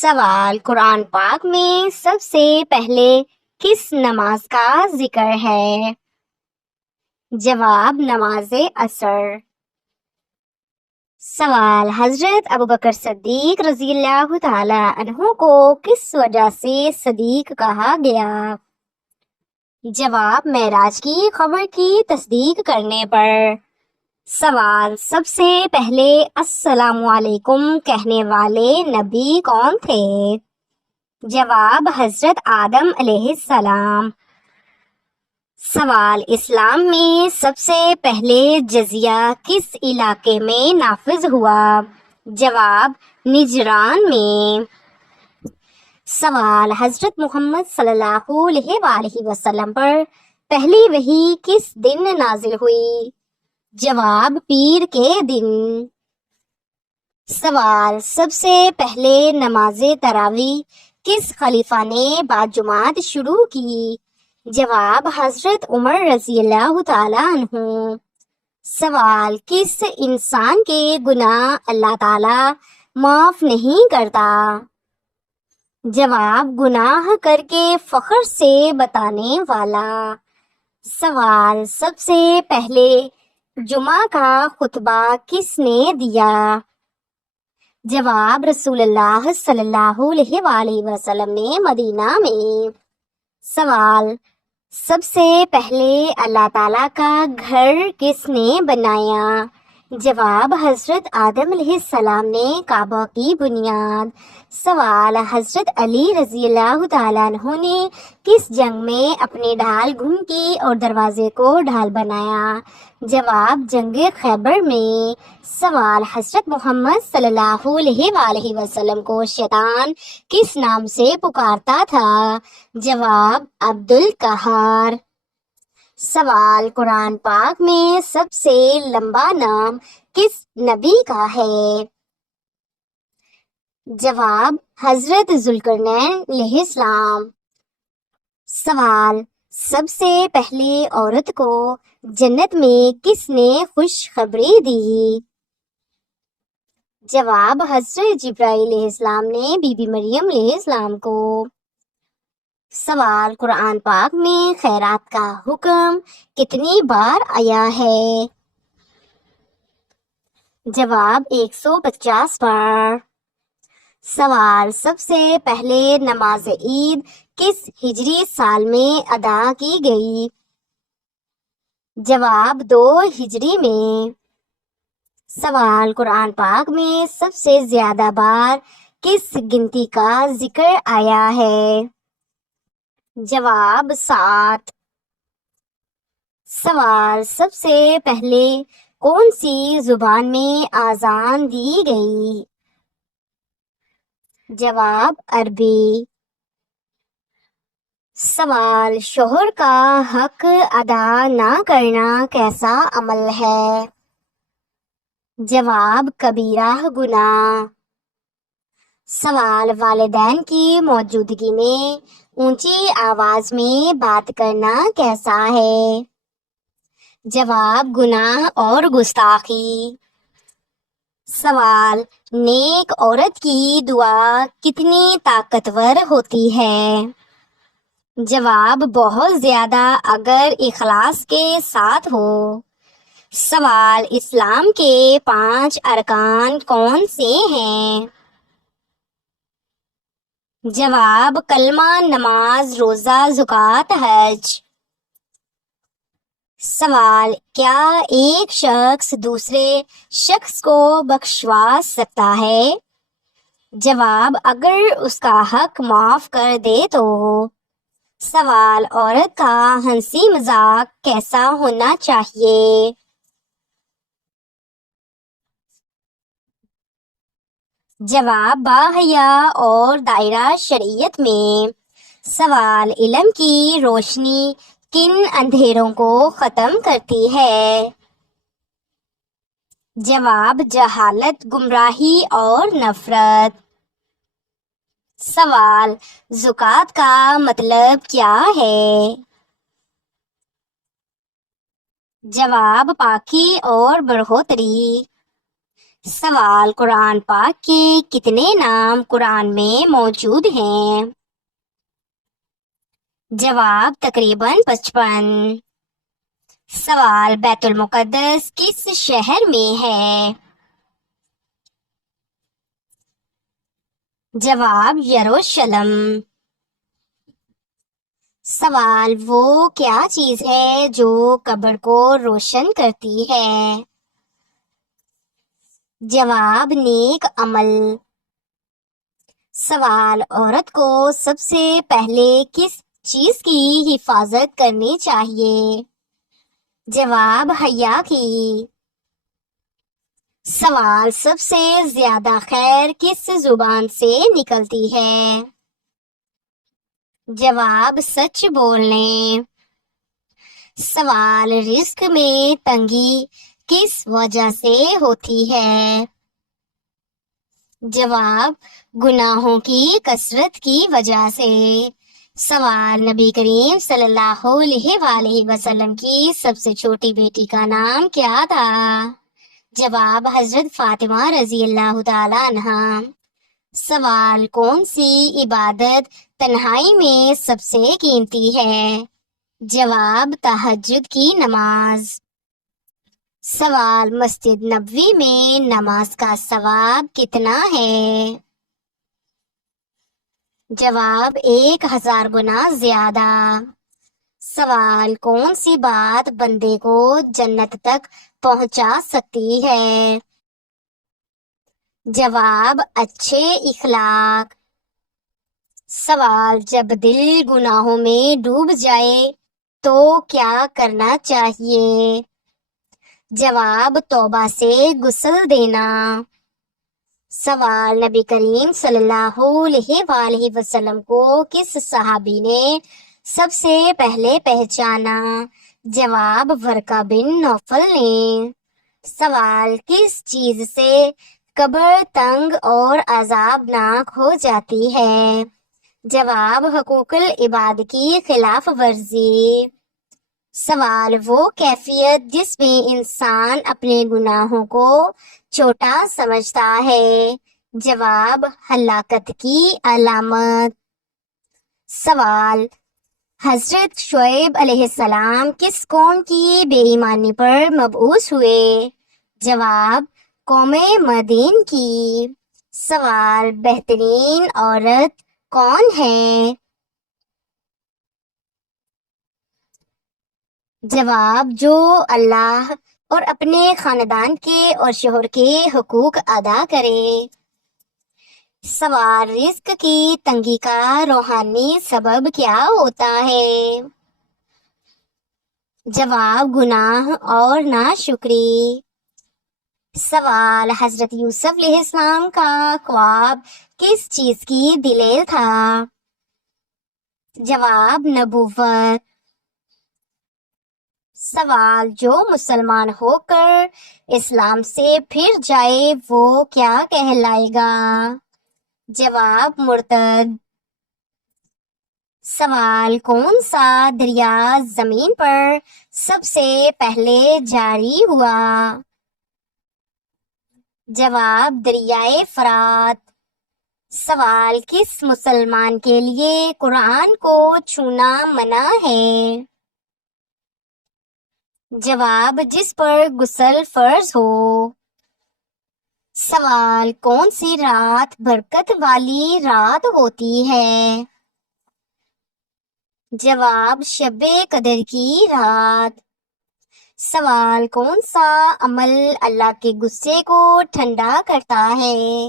سوال: قرآن پاک میں سب سے پہلے کس نماز کا ذکر ہے؟ جواب: نماز عصر۔ سوال: حضرت ابوبکر صدیق رضی اللہ تعالی عنہ کو کس وجہ سے صدیق کہا گیا؟ جواب: معراج کی خبر کی تصدیق کرنے پر۔ سوال: سب سے پہلے السلام علیکم کہنے والے نبی کون تھے؟ جواب: حضرت آدم علیہ السلام۔ سوال: اسلام میں سب سے پہلے جزیہ کس علاقے میں نافذ ہوا؟ جواب: نجران میں۔ سوال: حضرت محمد صلی اللہ علیہ وآلہ وسلم پر پہلی وحی کس دن نازل ہوئی؟ جواب: پیر کے دن۔ سوال: سب سے پہلے نماز تراویح کس خلیفہ نے باجماعت شروع کی؟ جواب: حضرت عمر رضی اللہ تعالی عنہ۔ سوال: کس انسان کے گناہ اللہ تعالی معاف نہیں کرتا؟ جواب: گناہ کر کے فخر سے بتانے والا۔ سوال: سب سے پہلے جمعہ کا خطبہ کس نے دیا؟ جواب: رسول اللہ صلی اللہ علیہ وآلہ وسلم نے مدینہ میں۔ سوال: سب سے پہلے اللہ تعالیٰ کا گھر کس نے بنایا؟ جواب: حضرت آدم علیہ السلام نے کعبہ کی بنیاد۔ سوال: حضرت علی رضی اللہ تعالیٰ عنہ نے کس جنگ میں اپنے ڈھال گم کی اور دروازے کو ڈھال بنایا؟ جواب: جنگ خیبر میں۔ سوال: حضرت محمد صلی اللہ علیہ وآلہ وسلم کو شیطان کس نام سے پکارتا تھا؟ جواب: عبد القہار۔ سوال: قرآن پاک میں سب سے لمبا نام کس نبی کا ہے؟ جواب: حضرت ذوالقرنین علیہ السلام۔ سوال: سب سے پہلے عورت کو جنت میں کس نے خوشخبری دی؟ جواب: حضرت جبرائیل علیہ السلام نے بی بی مریم علیہ السلام کو۔ سوال: قرآن پاک میں خیرات کا حکم کتنی بار آیا ہے؟ جواب: 150 بار۔ سوال: سب سے پہلے نماز عید کس ہجری سال میں ادا کی گئی؟ جواب: 2 ہجری میں۔ سوال: قرآن پاک میں سب سے زیادہ بار کس گنتی کا ذکر آیا ہے؟ جواب: 7۔ سوال: سب سے پہلے کون سی زبان میں اذان دی گئی؟ جواب: عربی۔ سوال: شوہر کا حق ادا نہ کرنا کیسا عمل ہے؟ جواب: کبیرہ گناہ۔ سوال: والدین کی موجودگی میں اونچی آواز میں بات کرنا کیسا ہے؟ جواب: گناہ اور گستاخی۔ سوال: نیک عورت کی دعا کتنی طاقتور ہوتی ہے؟ جواب: بہت زیادہ اگر اخلاص کے ساتھ ہو۔ سوال: اسلام کے 5 ارکان کون سے ہیں؟ جواب: کلمہ، نماز، روزہ، زکوٰۃ، حج۔ سوال: کیا ایک شخص دوسرے شخص کو بخشوا سکتا ہے؟ جواب: اگر اس کا حق معاف کر دے تو۔ سوال: عورت کا ہنسی مذاق کیسا ہونا چاہیے؟ جواب: باحیا اور دائرہ شریعت میں۔ سوال: علم کی روشنی کن اندھیروں کو ختم کرتی ہے؟ جواب: جہالت، گمراہی اور نفرت۔ سوال: زکوٰۃ کا مطلب کیا ہے؟ جواب: پاکی اور بڑھوتری۔ سوال، قرآن پاک کے کتنے نام قرآن میں موجود ہیں؟ جواب تقریباً 55۔ سوال، بیت المقدس کس شہر میں ہے؟ جواب یروشلم۔ سوال، وہ کیا چیز ہے جو قبر کو روشن کرتی ہے؟ جواب نیک عمل۔ سوال، عورت کو سب سے پہلے کس چیز کی حفاظت کرنی چاہیے؟ جواب حیا کی۔ سوال، سب سے زیادہ خیر کس زبان سے نکلتی ہے؟ جواب سچ بولنے۔ سوال، رزق میں تنگی کس وجہ سے ہوتی ہے؟ جواب گناہوں کی کثرت کی وجہ سے۔ سوال، نبی کریم صلی اللہ علیہ وآلہ وسلم کی سب سے چھوٹی بیٹی کا نام کیا تھا؟ جواب حضرت فاطمہ رضی اللہ تعالی عنہا۔ سوال، کون سی عبادت تنہائی میں سب سے قیمتی ہے؟ جواب تہجد کی نماز۔ سوال، مسجد نبوی میں نماز کا ثواب کتنا ہے؟ جواب 1000 گنا زیادہ۔ سوال، کون سی بات بندے کو جنت تک پہنچا سکتی ہے؟ جواب اچھے اخلاق۔ سوال، جب دل گناہوں میں ڈوب جائے تو کیا کرنا چاہیے؟ جواب توبہ سے غسل دینا۔ سوال، نبی کریم صلی اللہ علیہ وآلہ وسلم کو کس صحابی نے سب سے پہلے پہچانا؟ جواب ورقہ بن نوفل نے۔ سوال، کس چیز سے قبر تنگ اور عذابناک ہو جاتی ہے؟ جواب حقوق العباد کی خلاف ورزی۔ سوال، وہ کیفیت جس میں انسان اپنے گناہوں کو چھوٹا سمجھتا ہے؟ جواب ہلاکت کی علامت۔ سوال، حضرت شعیب علیہ السلام کس قوم کی بے ایمانی پر مبعوث ہوئے؟ جواب قوم مدین کی۔ سوال، بہترین عورت کون ہے؟ جواب جو اللہ اور اپنے خاندان کے اور شوہر کے حقوق ادا کرے۔ سوال، رزق کی تنگی کا روحانی سبب کیا ہوتا ہے؟ جواب گناہ اور ناشکری۔ سوال، حضرت یوسف علیہ السلام کا خواب کس چیز کی دلیل تھا؟ جواب نبوت۔ سوال، جو مسلمان ہو کر اسلام سے پھر جائے وہ کیا کہلائے گا؟ جواب مرتد۔ سوال، کون سا دریا زمین پر سب سے پہلے جاری ہوا؟ جواب دریائے فرات۔ سوال، کس مسلمان کے لیے قرآن کو چھونا منع ہے؟ جواب جس پر غسل فرض ہو۔ سوال، کون سی رات برکت والی رات ہوتی ہے؟ جواب شب قدر کی رات۔ سوال، کون سا عمل اللہ کے غصے کو ٹھنڈا کرتا ہے؟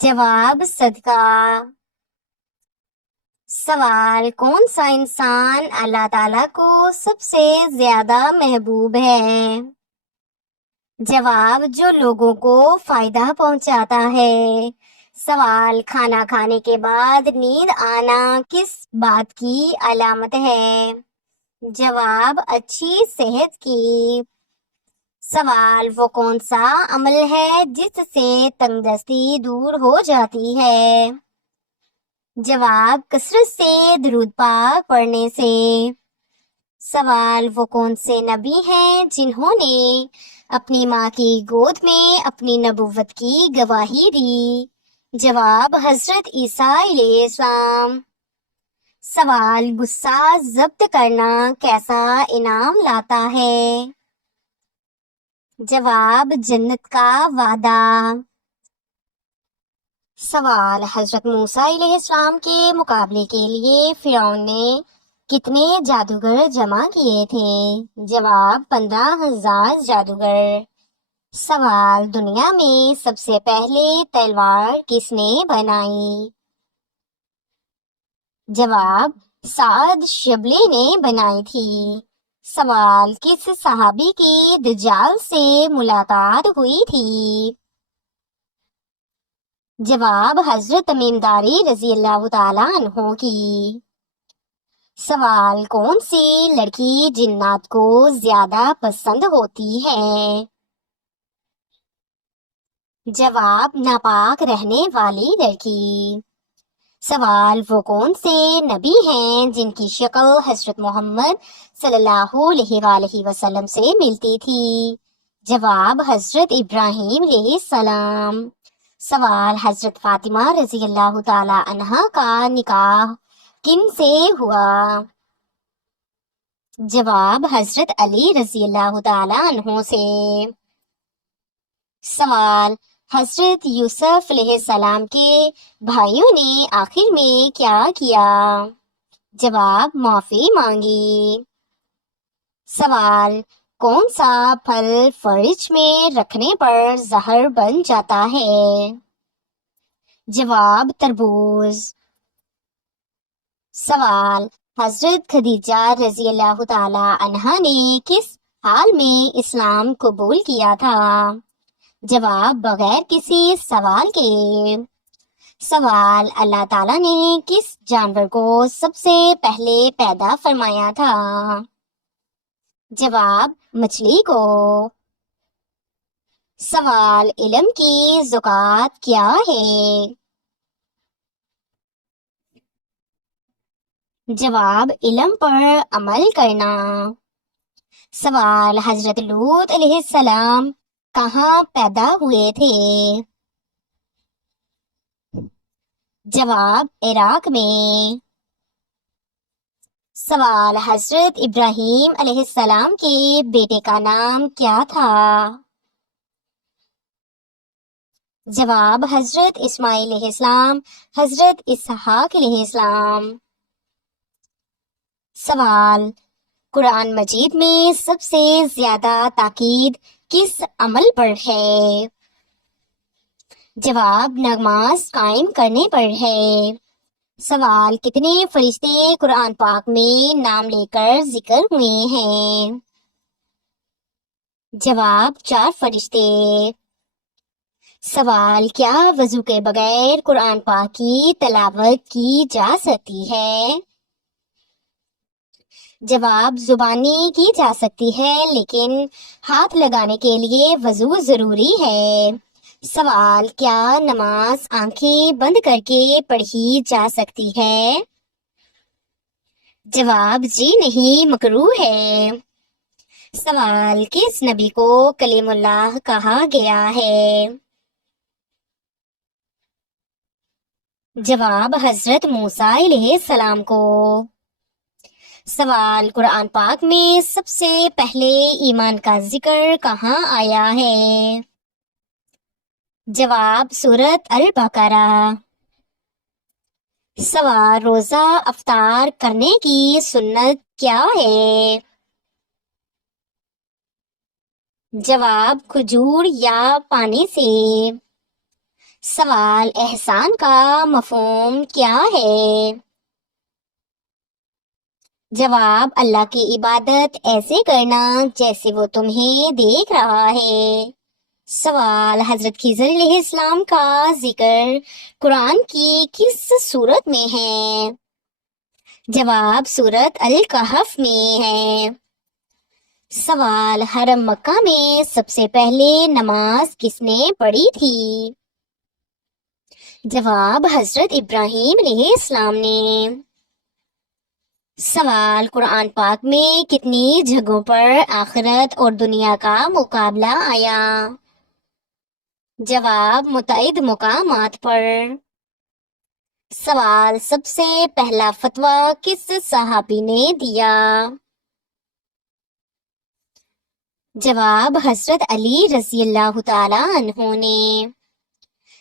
جواب صدقہ۔ سوال، کون سا انسان اللہ تعالیٰ کو سب سے زیادہ محبوب ہے؟ جواب جو لوگوں کو فائدہ پہنچاتا ہے۔ سوال، کھانا کھانے کے بعد نیند آنا کس بات کی علامت ہے؟ جواب اچھی صحت کی۔ سوال، وہ کون سا عمل ہے جس سے تنگ دستی دور ہو جاتی ہے؟ جواب کثرت سے درود پاک پڑھنے سے۔ سوال، وہ کون سے نبی ہیں جنہوں نے اپنی ماں کی گود میں اپنی نبوت کی گواہی دی؟ جواب، حضرت عیسیٰ علیہ السلام۔ سوال، غصہ ضبط کرنا کیسا انعام لاتا ہے؟ جواب، جنت کا وعدہ۔ سوال، حضرت موسیٰ علیہ السلام کے مقابلے کے لیے فرعون نے کتنے جادوگر جمع کیے تھے؟ جواب، 15,000 جادوگر۔ سوال، دنیا میں سب سے پہلے تلوار کس نے بنائی؟ جواب، سعد شبلی نے بنائی تھی۔ سوال، کس صحابی کی دجال سے ملاقات ہوئی تھی؟ جواب، حضرت تمیم داری رضی اللہ تعالیٰ عنہ کی۔ سوال، کون سی لڑکی جنات کو زیادہ پسند ہوتی ہے؟ جواب، ناپاک رہنے والی لڑکی۔ سوال، وہ کون سے نبی ہیں جن کی شکل حضرت محمد صلی اللہ علیہ وآلہ وسلم سے ملتی تھی؟ جواب، حضرت ابراہیم علیہ السلام۔ سوال، حضرت فاطمہ رضی اللہ تعالی عنہا کا نکاح کن سے ہوا؟ جواب، حضرت علی رضی اللہ تعالی عنہ سے۔ سوال، حضرت یوسف علیہ السلام کے بھائیوں نے آخر میں کیا کیا؟ جواب، معافی مانگی۔ سوال، کون سا پھل فریج میں رکھنے پر زہر بن جاتا ہے؟ جواب، تربوز۔ سوال، حضرت خدیجہ رضی اللہ تعالی عنہا نے کس حال میں اسلام قبول کیا تھا؟ جواب، بغیر کسی سوال کے۔ سوال، اللہ تعالیٰ نے کس جانور کو سب سے پہلے پیدا فرمایا تھا؟ جواب، مچھلی کو۔ سوال، علم کی زکوٰۃ کیا ہے؟ جواب، علم پر عمل کرنا۔ سوال، حضرت لوط علیہ السلام کہاں پیدا ہوئے تھے؟ جواب، عراق میں۔ سوال، حضرت ابراہیم علیہ السلام کے بیٹے کا نام کیا تھا؟ جواب، حضرت اسماعیل علیہ السلام، حضرت اسحاق علیہ السلام۔ سوال، قرآن مجید میں سب سے زیادہ تاکید کس عمل پر ہے؟ جواب، نماز قائم کرنے پر ہے۔ سوال، کتنے فرشتے قرآن پاک میں نام لے کر ذکر ہوئے ہیں؟ جواب، 4 فرشتے۔ سوال، کیا وضو کے بغیر قرآن پاک کی تلاوت کی جا سکتی ہے؟ جواب، زبانی کی جا سکتی ہے لیکن ہاتھ لگانے کے لیے وضو ضروری ہے۔ سوال، کیا نماز آنکھیں بند کر کے پڑھی جا سکتی ہے؟ جواب، جی نہیں، مکروہ ہے۔ سوال، کس نبی کو کلیم اللہ کہا گیا ہے؟ جواب، حضرت موسیٰ علیہ السلام کو۔ سوال، قرآن پاک میں سب سے پہلے ایمان کا ذکر کہاں آیا ہے؟ جواب، سورۃ البقرہ۔ سوال، روزہ افطار کرنے کی سنت کیا ہے؟ جواب، کھجور یا پانی سے۔ سوال، احسان کا مفہوم کیا ہے؟ جواب، اللہ کی عبادت ایسے کرنا جیسے وہ تمہیں دیکھ رہا ہے۔ سوال، حضرت خضر علیہ السلام کا ذکر قرآن کی کس سورت میں ہے؟ جواب، سورۃ الکہف میں ہے۔ سوال، حرم مکہ میں سب سے پہلے نماز کس نے پڑھی تھی؟ جواب، حضرت ابراہیم علیہ السلام نے۔ سوال، قرآن پاک میں کتنی جگہوں پر آخرت اور دنیا کا مقابلہ آیا؟ جواب، متعدد مقامات پر۔ سوال، سب سے پہلا فتویٰ کس صحابی نے دیا؟ جواب، حضرت علی رضی اللہ تعالی عنہ نے۔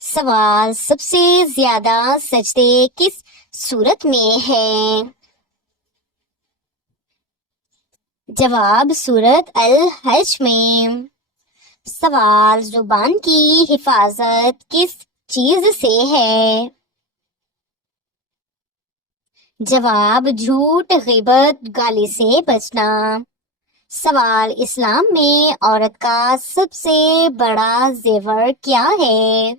سوال، سب سے زیادہ سجدے کس سورت میں ہیں؟ جواب، سورت الحج میں۔ سوال، زبان کی حفاظت کس چیز سے ہے؟ جواب، جھوٹ، غیبت، گالی سے بچنا۔ سوال، اسلام میں عورت کا سب سے بڑا زیور کیا ہے؟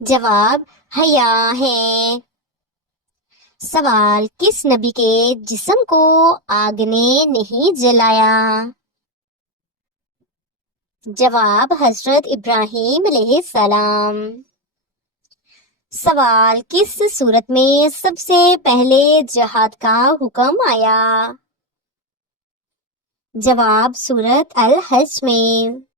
جواب، حیا ہے۔ سوال، کس نبی کے جسم کو آگ نے نہیں جلایا؟ جواب، حضرت ابراہیم علیہ السلام۔ سوال، کس صورت میں سب سے پہلے جہاد کا حکم آیا؟ جواب، سورت الحج میں۔